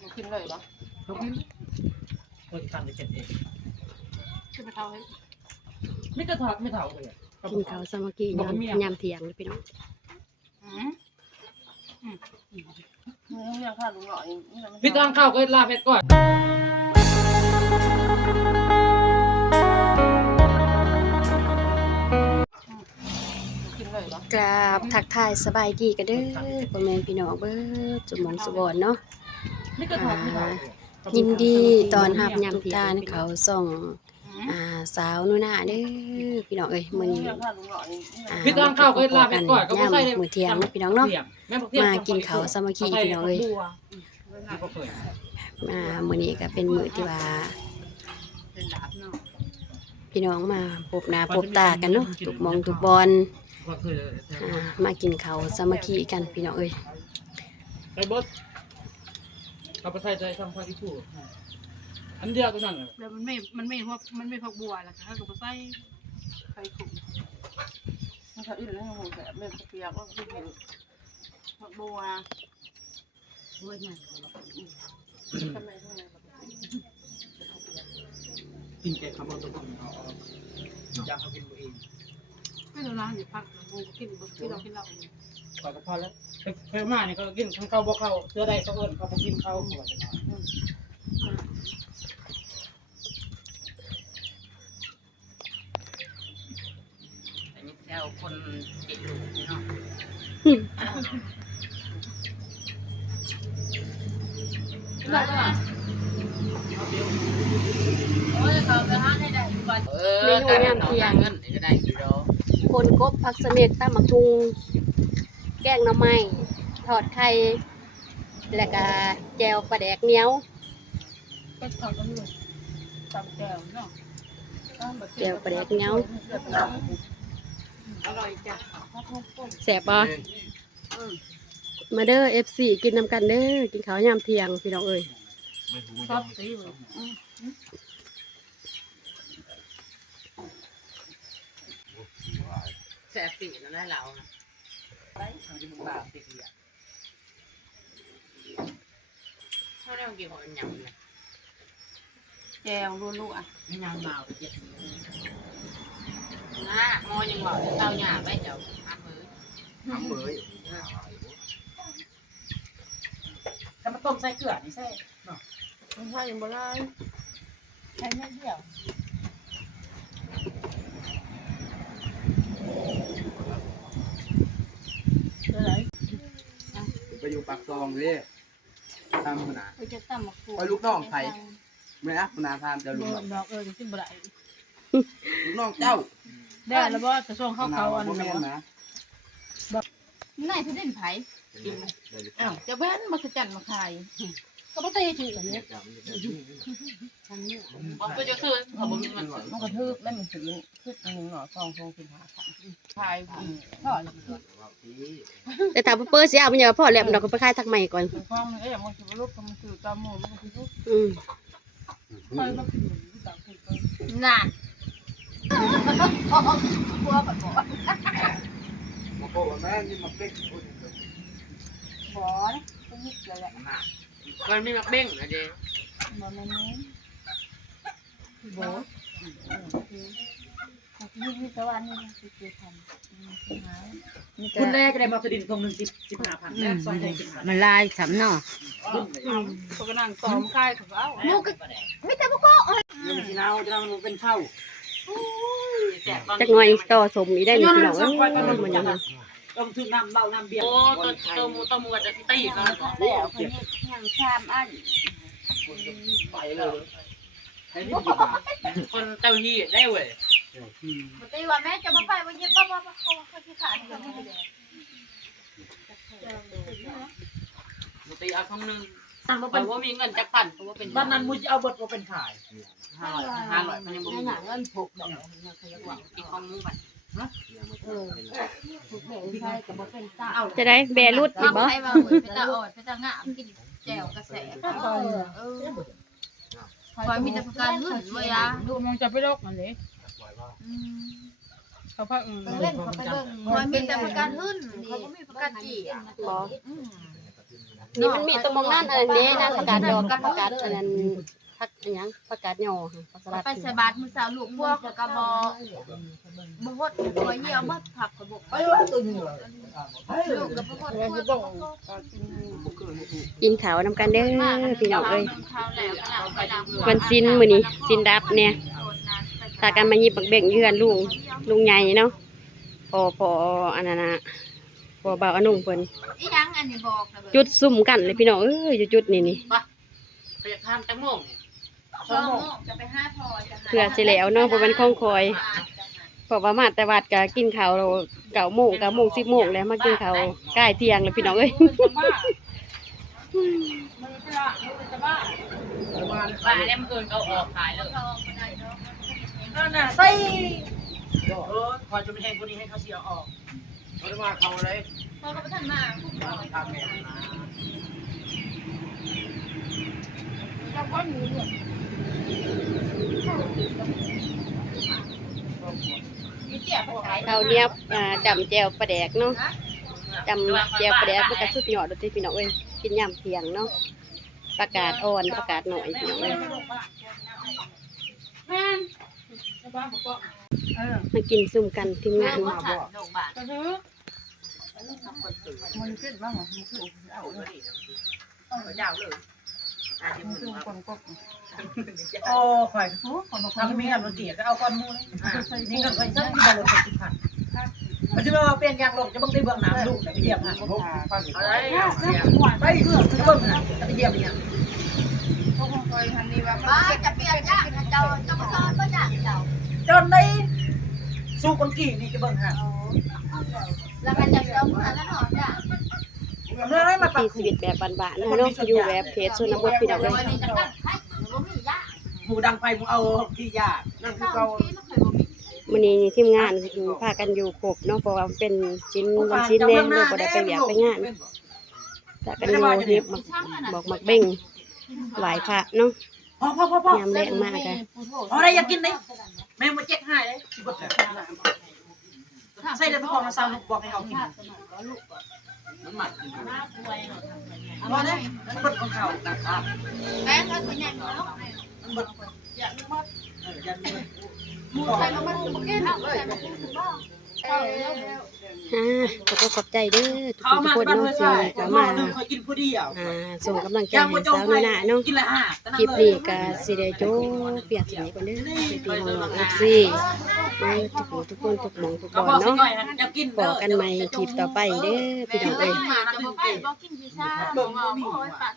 มันขึ้นเลยปะเขาขึ้นเราจะทำจะเก็บเองขึ้นไปเท่าให้ไม่กระทะไม่เท่าเลยกินข้าวสามัคคียามเที่ยงเลยพี่น้องยังข้าวลุงหน่อย พี่ตั้งข้าวก็ลาเพชรก่อนกราบทักทายสบายดีกันเด้อพ่อแม่พี่น้องเบิดสมองสบอนเนาะยินดีตอนรับทุกท่านเขาส่งสาวนุ่นาเด้อพี่น้องเอ้ยมื้อนี้พี่ตั้งข้าวก็ลาเพชรก่อนก็บ่ใส่มื้อเที่ยงพี่น้องเนาะมากินข้าวสามัคคีพี่น้องเอ้ยมื้อนี้ก็เป็นมื้อที่ว่าพี่น้องมาพบหน้าพบตากันเนาะทุกมองทุกบอลมากินข้าวสามัคคีกันพี่น้องเอ้ยไปบดเอาไปใส่ใจทำพอที่ถูกอันเดียวตัวนั้นแล้วมันไม่พวกมันไม่พวกบัวล่ะค่ะก็ใส่ไข่ถุงมันจะอื่นแล้วโหแบบเม็ดเปียกว่าไม่เห็นพวกบัวบัวใหญ่ทำไมข้างในกินแกงคาร์โบตัวนี้เอาอยากเขากินตัวเองไม่เราล้างอยู่พักเรากินที่เราพอก็พอแล้วไปมาเนี่ยก็กินทั้งข้าวบ่ข้าวเสื้อใดก็เอิ้นเขาบ่กินข้าวหัวจะนอนอันนี้แซวคนติดลูกเนาะได้ป่ะโอ้ยเขาจะห้าได้ทุกวันเมนูยามเที่ยง เงินก็ได้กิโลคนกบผักเสม็ดตำบักทุงแกงหน่อไม้ทอดไข่แล้วก็แจ่วปลาแดกเหนียวก็ทำกันอยู่ตำแจ่วเนาะแจ่วปลาแดกเหนียวอร่อยจ้ะแซ่บป่ะมาเด้อ FC กินนำกันเด้อกินข้าวยามเที่ยงพี่น้องเอ้ยชอบตีเลยแสบปีนั่นได้เราไปทางที่มึงบ้าติดอ่ะถ้าเรากินของอันยำเลยแจวรัวๆไม่ยำเมาไปเจ็บนะมอยังบอกเต้าหยาไปเจ้าทำมือถ้ามาต้มใส่เกลือนี่ใส่เนาะมันใช่ยังบ่ได้ใช้ไม่เดียวอะไรไปอยู่ปากซองเลยทำขนาด ไปจะตั้มหมกไปลูกน้องไทยไม่นะขนาดทานจะลูกดอกขึ้นบ่ได้ ลูกน้องเจ้าได้แล้วบ่จะส่งเขาอันนี้นะนายเขาเด่นไผ่กินอ้าวจะแว่นมาสจันมาขายก็บ่เตะถืออันนี้บอกไปจะคืนเขาบอกมันมันก็ถือแล้วมันถือคือ1 หน่อ2 2 15ขายทอดแต่ถ้าเปิ้ลสิเอามันอย่าพ่อแหลมดอกก็ไปขายทักใหม่ก่อนข้าวมันก็อย่างมันสิบ่ลุกมันคือตามหมู่มันคือลุกไปมากินนานกลัวปะบ่มาโกว่าแม่นี่มาเป๊กคนบ่นะต้องยิกเลยแหละมันมีมักเบ้งนะเจ๊บ่แม่นบ่ยิกตะวันนี่สิเกิดทันคุณแรกก็ได้มาสดินทง15,000แล้ว2 15,000มันลายสำเนาะเขาก็นั่งต่อมค่ายของเอาลูกไม่แต่บ่ก็มันสิเอาจะมันเป็นข้าวจักหน่อยต่อสมอีได้นี่พี่น้องมันยังต้องถึงน้ำเหล้าน้ำเบียร์โอ้ตัวมูจะตีกันแล้วคนนี้ยังชามอันไปเลยคนเต้าหี่ได้เว้ยตีว่าแม่จะมาไปวันนี้ป้าเขาที่ขาดกันตีเอาคำนึงเพราะว่ามีเงินจากพันเพราะว่าเป็นบ้านนั้นมุ้ยเอาบดมาเป็นขาย500มันยังบ่มีเงินถูกดอกเขาจะว่ากินของมูบัดจะได้แบรุดอีกบ่ไปว่าเหมือนไปตาอ่อนไปตางามกินแจ่วกระแสคอยมีแต่ประกันหึ่นว่ายาดูมองจะไปโรคมันเลยเขาพักเล่นเขาไปเบิ่งคอยมีแต่ประกันหึ่นเขาก็มีประกันจี่บ่ นี่มันมีตัวมองนั่นอันนั้นเด้นั่นผักกาดดอกกับผักกาดอันนั้นผักอันหยังผักกาดหย่อค่ะผักสลัด ไปใส่บาตรมื้อเช้าลูกพวกก็บ่ฮดตัวเหี่ยวบ่ผักก็บ่ ไปว่าตัวนี้เหรอ ลูกก็บ่ฮด แล้วจะต้อง กินข้าวนำกันเด้อพี่น้องเอ้ย ข้าวแล้วก็เอาไปล้างหัว วันซินมื้อนี้ซินดับเนี่ยพากันมาหยิบบักเบ่งเยือนลุงใหญ่เนาะพออันนั้นน่ะพอบ่าวอนุ่งเพิ่น อีหยังอันนี้บอกนะเบิ่ง จุดซุ่มกันเลยพี่น้องเอ้ยอยู่จุดนี่ ไปทานแตงโม สองโมงจะไปหาพ่อจะหา เพื่อสิแล้วเนาะบ่แม่นของคอยเพราะว่ามาแต่วัดก็กินข้าว9:00 9:00 10:00แล้วมากินข้าวใกล้เที่ยงแล้วพี่น้องเอ้ย บ้านเนี่ยมันเอิ้นเขาออกขายแล้ว นั่นน่ะใส่ คอยจะไม่แห้งคนนี้ให้เขาเสียออก เขาจะมาเขาอะไร พ่อก็บ่ทันมา ทำแม่นะ มีเตี้ยไปขาย ข้าวเหนียวจำแจ่วปลาแดกเนาะจำแจ่วปลาแดกมันก็สุดยอดเลยพี่น้องเอ้ยกินยามเที่ยงเนาะประกาศอ่อนประกาศหน่อยพี่น้องเอ้ย แม่น มากินซุ่มกันทีมงาน ว่าฉันโรงพยาบาล มันขึ้นบ้างเหรอมันขึ้นเอาเลย ยาวเลย มันขึ้นคนก็ โอ้ข่อยทำมีเงินมาเกียก็เอาก้อนมูเลยมีเงินไปซื้อที่บาร์โล60,000มันจะมาเปลี่ยนยางลงจะบังได้เบื้องน้ำลูกไปเหยียบฮะอะไรไปเบื้องจะเบื้องนะจะไปเหยียบอย่าง เขาคงเคยทันนี้ว่า บ้าจะเปลี่ยนยากเจ้าบ่ตอนบ่ยากเจ้า จนได้สู้คนกี่นี่จะเบื้องฮะ แล้วก็จะเอามาแล้วเนาะจ้ะ เมื่อไรมาปัก ที่ชีวิตแบบบ้านๆนะเนาะอยู่แบบเพชรชนบทพี่น้องเอ้ย วันนี้จะกันให้บ่มียาก หมูดังไปหมูเอาที่ยากนั่นคือ เจ้า เขา ที่มันเคยบ่มี มื้อนี้ทีมงานพากันอยู่ครบเนาะเพราะว่าเป็นชิ้นวันชิ้นแน่เลยบ่ได้ไปเวียกไปงานพากันอยู่เฮ็บบอกมักเบ่งไหว้พระเนาะ พ่อย ามแรงมากอะ อะไรอยากกินไหมแม่มาเจ๊กให้เลยใส่เลยพ่อมาซาวลูกบอกให้เขากิน มันหมัก พอเลยมันบดของเขา แม่ถ้าตัวใหญ่เนาะ มันบดอย่าลืมมัดอย่าลืม หมูใส่ลงมาสิบ่กินใส่มากินถึงบ่ขอบใจเด้อ เขา ทุก มา คน บ้าน เนาะ เพื่อน ที่ ใช่ ก็ มา มา หนึ่งคอยกินผู้เดียว ส่งกำลังใจ ย่าง ให้ มาจง สาว ไป นี่นะเนาะ กินละห้า คลิปนี้ก็สิได้จบเปียกสนิทกันเด้อไปพี่น้อง FC ทุกคนทุกหม่องทุก เขา บ่ บอกสิ เนาะ หน่อยอยากกิน บอกกันใหม่คลิปต่อไปเด้อพี่น้องเอ้ย จะบ่ไปบ่กินพิซซ่าบ่บ่โอ้ยปาก